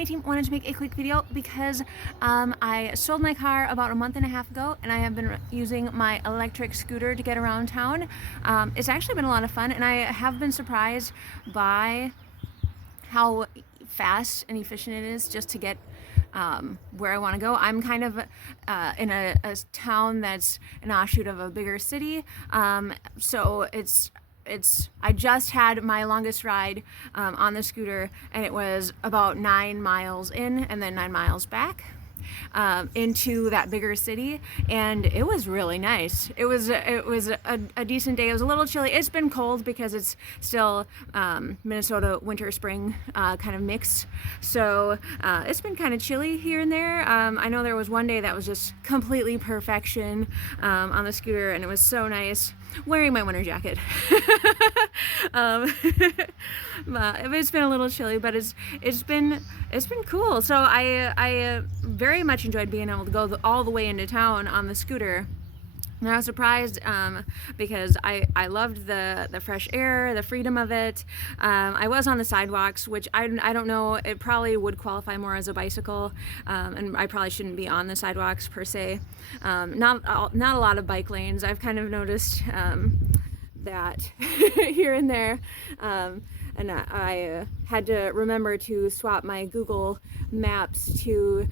Hey team, wanted to make a quick video because I sold my car about a month and a half ago and I have been using my electric scooter to get around town. It's actually been a lot of fun and I have been surprised by how fast and efficient it is just to get where I want to go. I'm kind of in a town that's an offshoot of a bigger city, so I just had my longest ride on the scooter, and it was about 9 miles in and then 9 miles back into that bigger city, and it was really nice. It was a decent day. It was a little chilly. It's been cold because it's still Minnesota winter spring kind of mix, so it's been kind of chilly here and there. I know there was one day that was just completely perfection on the scooter, and it was so nice wearing my winter jacket. It's been a little chilly, but it's been cool. So I very much enjoyed being able to go all the way into town on the scooter. And I was surprised because I loved the fresh air, the freedom of it. I was on the sidewalks, which I don't know, it probably would qualify more as a bicycle, and I probably shouldn't be on the sidewalks per se. Not a lot of bike lanes. I've kind of noticed that here and there. And I had to remember to swap my Google Maps to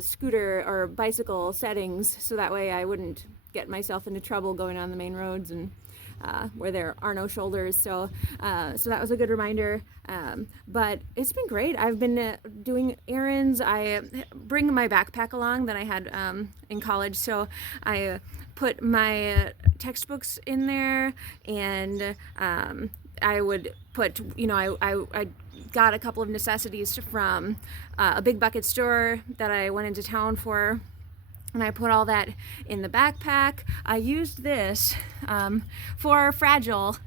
scooter or bicycle settings so that way I wouldn't get myself into trouble going on the main roads and where there are no shoulders. So that was a good reminder. But it's been great. I've been doing errands. I bring my backpack along that I had in college. So I put my textbooks in there, and I would put, I got a couple of necessities from a big bucket store that I went into town for, and I put all that in the backpack. I used this for fragile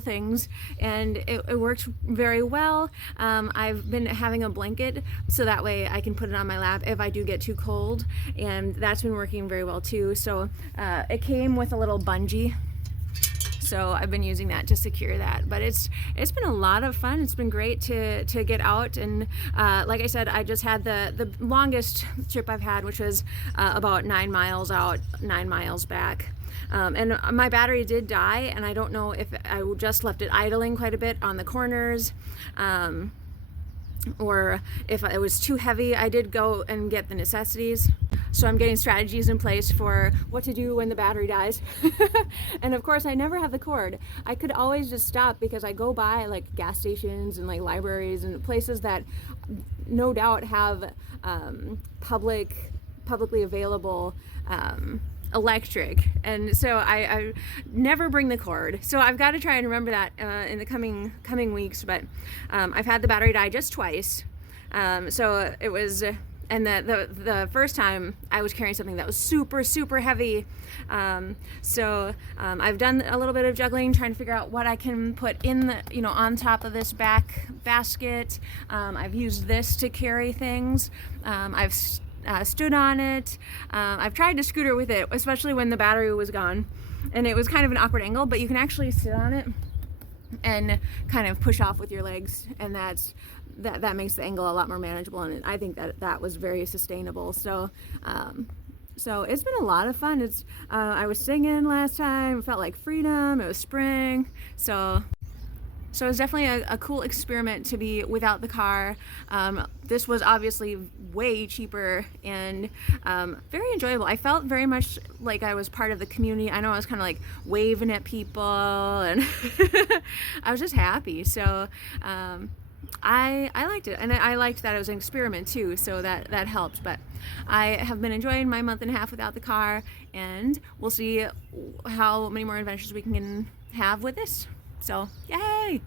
things, and it works very well. I've been having a blanket so that way I can put it on my lap if I do get too cold, and that's been working very well too. So it came with a little bungee, so I've been using that to secure that. But it's been a lot of fun. It's been great to get out, and like I said, I just had the longest trip I've had, which was about 9 miles out, 9 miles back. And my battery did die, and I don't know if I just left it idling quite a bit on the corners, or if it was too heavy. I did go and get the necessities. So I'm getting strategies in place for what to do when the battery dies. And of course I never have the cord. I could always just stop because I go by like gas stations and like libraries and places that no doubt have publicly available electric, and so I never bring the cord. So I've got to try and remember that in the coming weeks. But I've had the battery die just twice. So it was, and the first time I was carrying something that was super heavy. So I've done a little bit of juggling, trying to figure out what I can put in the, on top of this back basket. I've used this to carry things. I've stood on it. I've tried to scooter with it, especially when the battery was gone, and it was kind of an awkward angle, but you can actually sit on it and kind of push off with your legs, and that makes the angle a lot more manageable, and I think that was very sustainable. So so it's been a lot of fun. I was singing last time. It felt like freedom. It was spring. So it was definitely a cool experiment to be without the car. This was obviously way cheaper and very enjoyable. I felt very much like I was part of the community. I know I was kind of like waving at people, and I was just happy. So I liked it, and I liked that it was an experiment too, so that helped. But I have been enjoying my month and a half without the car, and we'll see how many more adventures we can have with this. So, yay!